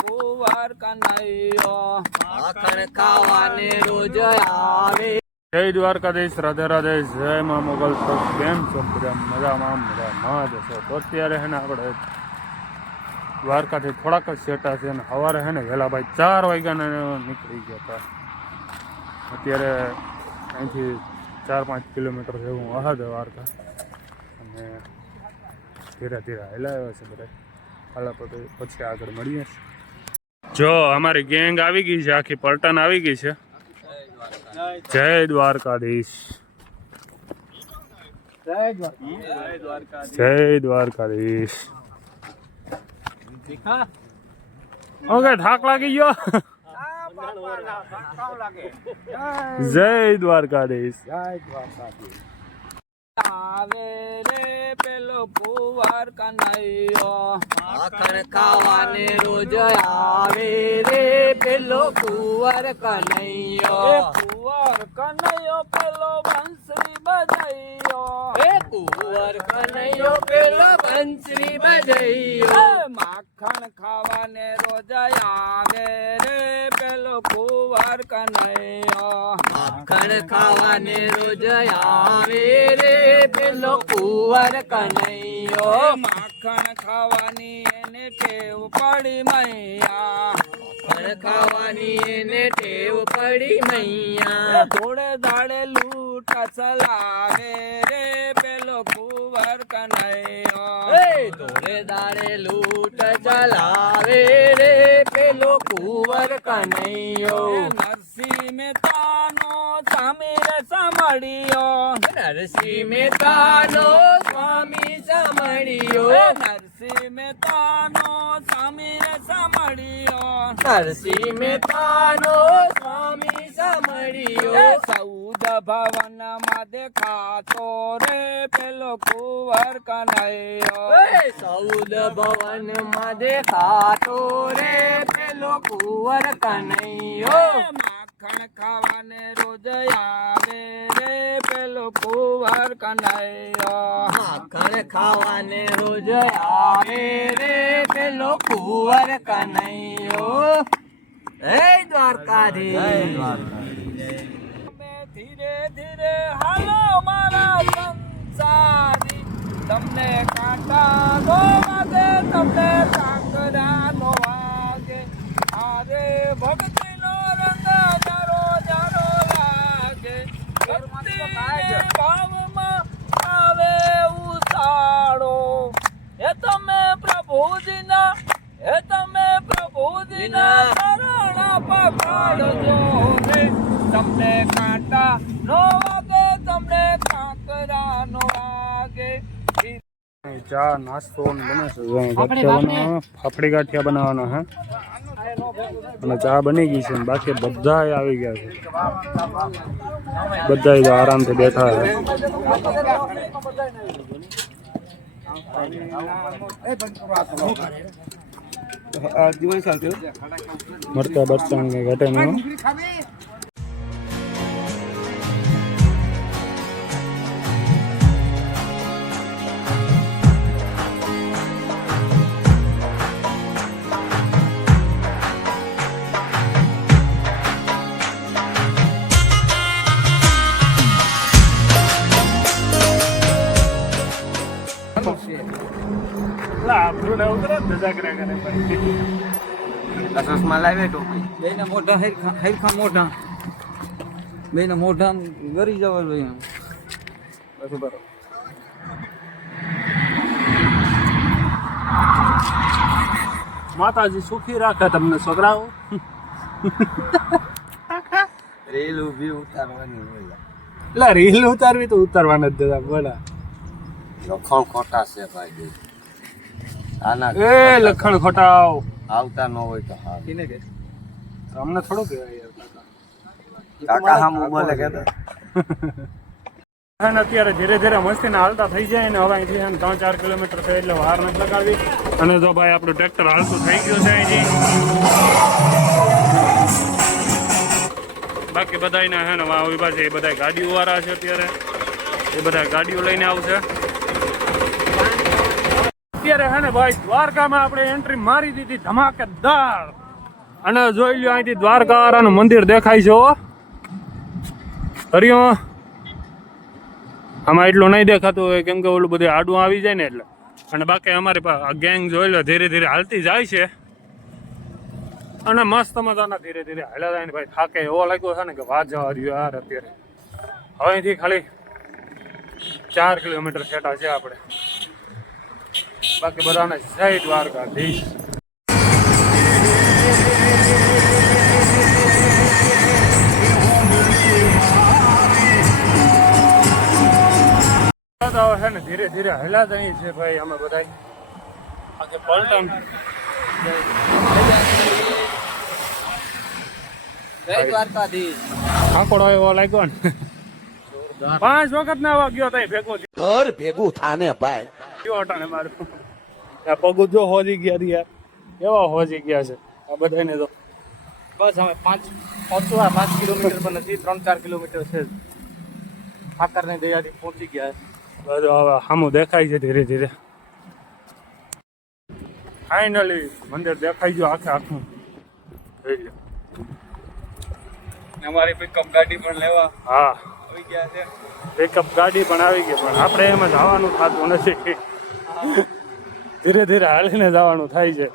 કુંવર કનૈયો માખણ ખાવાને રોજ આવે. જય દ્વારકાધીશ, રાધે રાધે, જય મા મોગલ. તો કેમ છો બધા? મજામાં જ છો? તો અત્યારે હે ને આપણે દ્વારકાથી થોડાક જ સેટા છે ને સવારે હે ને વહેલા ભાઈ 4 વાગ્યાને નીકળી ગયા હતા. અત્યારે અહીંથી 4-5 કિલોમીટર જેવું વાહ દ્વારકા, અને ધીરે ધીરે હાલ્યા આવ્યા છે બધા. હાલા પછી આગળ મળીએ. જો અમારી ગેંગ આવી ગઈ છે, આખી પલટન આવી ગઈ છે. જય દ્વારકાધીશ, જય દ્વારકાધીશ. ઓકે, થાક લાગી ગયો. જય દ્વારકાધીશ, જય દ્વારકાધીશ. આવે રે પેલો કુંવર કનૈયો માખણ ખાવાને રોજ આવે રે પેલો કુંવર કનૈયો. કુંવર કનૈયો પેલો બંસરી બજાયો, કુંવર કનૈયો પેલો બંસરી બજાયો. માખણ ખાવાને રોજ આવે રે પેલો કુંવર કનૈયો માખણ ખાવાને રોજ આવે રે પેલો કુંવર કનૈયો. માખણ ખાવાની એને ટેવ પડી મૈયા, માખણ ખાવાની એને ટેવ પડી મૈયા. થોડે દાડે લૂંટ ચલાવે રે પેલો કુંવર કનૈયો, થોડે દાડે લૂંટ ચલાવે રે પેલો કુંવર કનૈયો. નરસિંહ મહેતાનો સામીર સાંભળ્યો, નરસિંહ મહેતાનો સ્વામી સાંભળ્યો, નરસિંહ મહેતાનો સામીર સાંભળ્યો, નરસિંહ મહેતાનો સ્વામી સાંભળ્યો. 14 ભવનમાં દેખાતો રે પેલો કુંવર કનૈયો, 14 ભવનમાં દેખાતો રે પેલો કુંવર કનૈયો. માખણ ખાવાને રોજ આવે રે પેલો કુંવર કનૈયો, માખણ ખાવાને રોજ આવે રે પેલો કુંવર કનૈયો. જય દ્વારકાધીશ. ધીરે ધીરે હાલો મારા સંસારી, તમને કાંટા નો વાગે, તમને કાંકરા નો વાગે. આરે ભક્તિ નો રંગ જારો જારો લાગે, ભક્તિ ભાવમાં આવે ઉતાળો. એ તમે પ્રભુજીના, એ તમે પ્રભુજીના શરણ પકડજો રે. તમને કાંટા નો વાગે, તમને કાંકરા નો વાગે. ચા નાસ્તો બને છે, ફાફડી ગાંઠિયા બનાવવાનો હે, અને ચા બની ગઈ છે. બાકી બધા આવી ગયા છે, બધા આરામથી બેઠા છે. મરચા બરચા ઘટે નહીં. બેના મોઢા હરખા મોઢા, બેના મોઢા ગરી જવા જોઈએ. માતાજી સુખી રાખે તમને છોકરાઓ. રેલ ઉભી ઉતારવાની હોય, એટલે રીલ ઉતારવી તો ઉતારવાના જ દેતા. બોલા લખણ ખોટા છે ભાઈ. આના એ લખણ ખોટાવ આવતા ન હોય તો હા કિને કે અમને થોડું કહેવાય યાર. કાકા હામ બોલે કે તો અત્યારે ધીરે ધીરે મસ્તીને હાલતા થઈ જાય ને. હવે અહીંથી 3-4 કિલોમીટર છે એટલે વાર નથી લગાવી. અને જો ભાઈ આપણું ટ્રેક્ટર હાલતું થઈ ગયું છે અહીંથી. બાકી બધાના હે ને વાહ છે એ બધા ગાડીઓ વાળા છે અત્યારે, એ બધા ગાડીઓ લઈને આવશે અત્યારે હે ને ભાઈ. દ્વારકામાં આપણે એન્ટ્રી મારી દીધી ધમાકેદાર. અને જોઈ લ્યો અહીંથી દ્વારકા વાળાનું મંદિર દેખાય છે. હરિયો આમાં એટલું નહીં દેખાતું હોય કેમ કે ઓલું બધું આડું આવી જાય ને એટલે. અને બાકી અમારી પાસે ગેંગ જોઈ લો ધીરે ધીરે હાલતી જાય છે અને મસ્ત મજાના ધીરે ધીરે હાલ્યા જાય ને ભાઈ. થાકે એવો લાગ્યો છે ને કે વાત જવા રહ્યો યાર અત્યારે. હવે અહીંથી ખાલી 4 કિલોમીટર છેટા છે આપણે. બાકી બધાને જય દ્વારકાધીશ. છે ને ધીરે ધીરે હલા જઈએ છે ભાઈ અમે બધા. આજે પલટન જય દ્વારકાધીશ. આંકડો એવો લાગ્યો ને 5 વખત ના વાગ્યો તઈ ભેગો ઘર ભેગું થાને ભાઈ. અટાણે મારું આ પગું જો હોજી ગયા યાર, એવા હોજી ગયા છે આ બધાને. તો બસ અમે 5 કિલોમીટર પણ નથી, 3-4 કિલોમીટર છે. ઠાકરની દયાથી પહોંચી ગયા. બધું હવે સામું દેખાય છે ધીરે ધીરે. ફાઇનલી મંદિર દેખાઈ ગયું આખે આખું. જોઈ લો અમારી પિકઅપ ગાડી પણ લેવા હા આવી ગયા છે. પિકઅપ ગાડી પણ આવી ગઈ પણ આપણે એમાં જવાનું થતું નથી. ધીરે ધીરે હાલીને જવાનું થાય છે.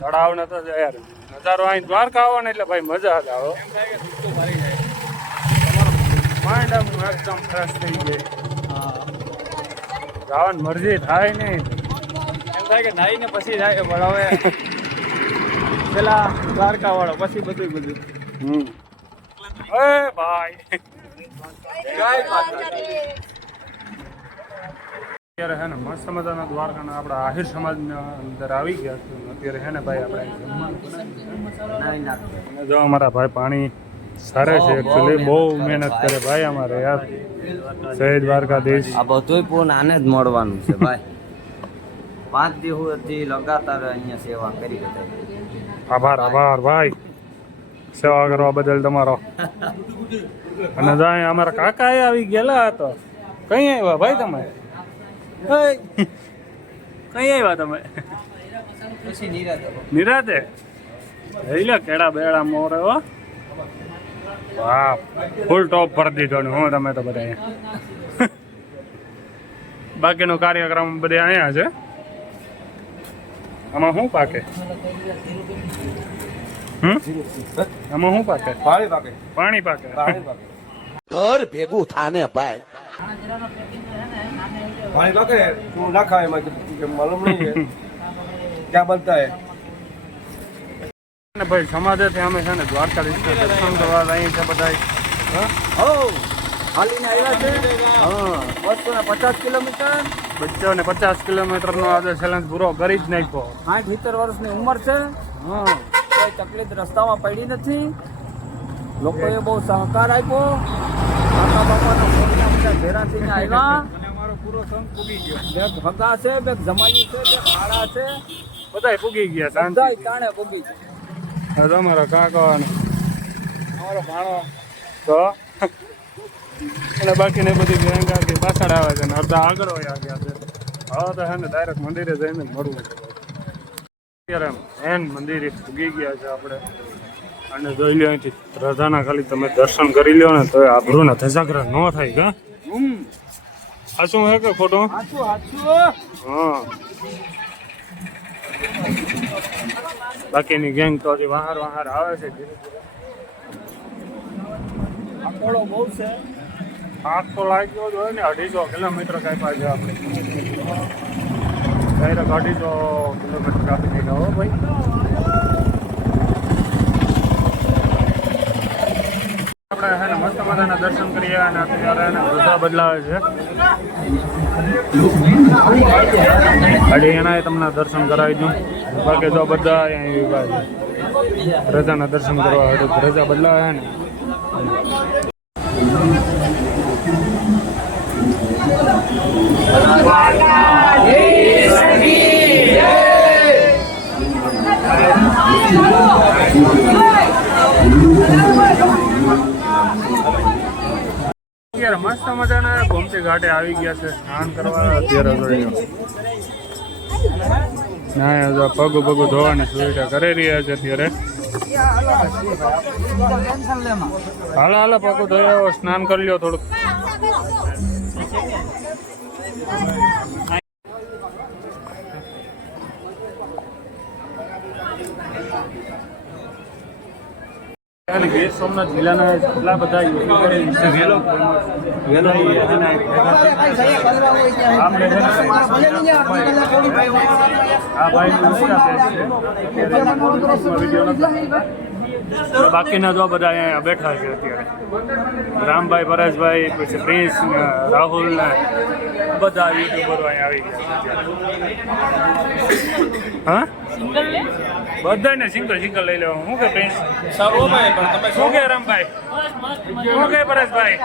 તળાવ ને તો યાર નજારો અહીં દ્વારકા આવો ને એટલે ભાઈ મજા જ આવે. એમ થાય કે દુઃખ તો મારી જાય. માઇન્ડ આમ એકદમ ફ્રેશ થઈ જાય. જવાની મરજી થાય નહીં. એમ થાય કે નાઈને પછી જાય પણ હવે પેલા દ્વારકા વાળો પછી બધું એ ભાઈ અત્યારે હે ને મસ્ત મજાના દ્વારકાના આપણા આહિર સમાજના અંદર આવી ગયા છે. અત્યારે હે ને ભાઈ આપણે અને જો અમારા ભાઈ પાણી સારે છે એકચ્યુઅલી બહુ મહેનત કરે ભાઈ અમારે યાર. જય દ્વારકાધીશ. આ બધું પૂન આને જ મળવાનું છે ભાઈ. 5 દિવસથી લગાતાર અહીંયા સેવા કરી બધા. આભાર ભાઈ સેવા કરવા બદલ તમારો. અને જાય અમારા કાકા આવી ગયેલા તો કઈ આવ્યા ભાઈ તમે? કઈ આવ્યા તમે? પછી નિરાતે નિરાતે લઈ લે કેળા બેડા મોરે હો. વાહ ફૂલ ટોપ ભરી દીધો ને હું તમે તો બધા બાકીનો કાર્યક્રમ બધે અહીંયા છે. આમાં શું પાકે? આમાં શું પાકે? પાણી પાકે. ઘર ભેગું થાને ભાઈ. पानी पाके तू ना खाए मैं मालूम नहीं है क्या बनता है. ને ભાઈ સમાજેથી અમે છે ને દ્વારકાધીશ દર્શન કરવા જઈએ છે બધા. હાલીને આવ્યા છે. હા 250 કિલોમીટર. 250 કિલોમીટરનો આજે ચેલેન્જ પૂરો કરી જ નાખ્યો. 60-70 વર્ષની ઉંમર છે. હા કોઈ તકલીફ રસ્તામાં પડી નથી. લોકોએ બહુ સહકાર આપ્યો. કાકા બાપાનો ફોનના બધા ભેરા થઈને આવ્યા. અને અમારો પૂરો સંઘ પૂગી ગયો. બે ભગા છે, બે જમાઈ છે, બે ખાડા છે, બધા પૂગી ગયા શાંતિ. બધા તાણે પૂગી ગયા. આ અમારો કાકો અને અમારો ભાણો તો અને બાકીને બધી ગેંગ આખી પાછળ આવે છે ને અડધા આગળ વયા ગયા છે. હવે તો હે ને ડાયરેક્ટ મંદિરે જઈને મળવું છે. અત્યારે મેન મંદિરે પૂગી ગયા છે આપણે. અને જોઈ લો અહીંથી રજાના ખાલી તમે દર્શન કરી લો ને તો આબરૂના ધજાગરા ન થાય કા. આ શું હે કે ખોટું? હા બાકીની ગેંગ તો હજી વાહર આવે છે ધીરે ધીરે. આકોડો બહુ છે. આગ તો લાગ્યો જ હોય ને. 250 કિલોમીટર કાપ્યા છે આપણે. ડાયરેક્ટ 250 કિલોમીટર કાપી દીધા હો ભાઈ. આપણે હે ને મસ્ત મજાના દર્શન કરીએ અને અત્યારે એને રજા બદલાવે છે. એના તમને દર્શન કરાવી દઉં. બાકી તો બધા અહીંયા રજાના દર્શન કરવા રજા બદલાવે છે ને. ગોમતી ઘાટે આવી ગયા છે સ્નાન કરવા અત્યારે જોઈ લો. ના પગ પગ ધોવાની સુવિધા કરી રહ્યા છે અત્યારે. હાલો હાલો પગ ધોઈ આવો, સ્નાન કરી લ્યો થોડુંક. અને ગીર સોમનાથ જિલ્લાના એટલા બધા યુટ્યુબર ઇન્સ્ટાગ્રામ બાકીના જો બધા અહીંયા બેઠા છે અત્યારે. રામભાઈ, પરેશભાઈ, પછી પ્રિન્સ, રાહુલ ને બધા યુટ્યુબરો અહીંયા આવી ગયા. હા બધાને સિંગલ સિંગલ લઈ લેવાનું. શું કે પ્રિન્સ? શું કે રામભાઈ? શું કે પરેશભાઈ?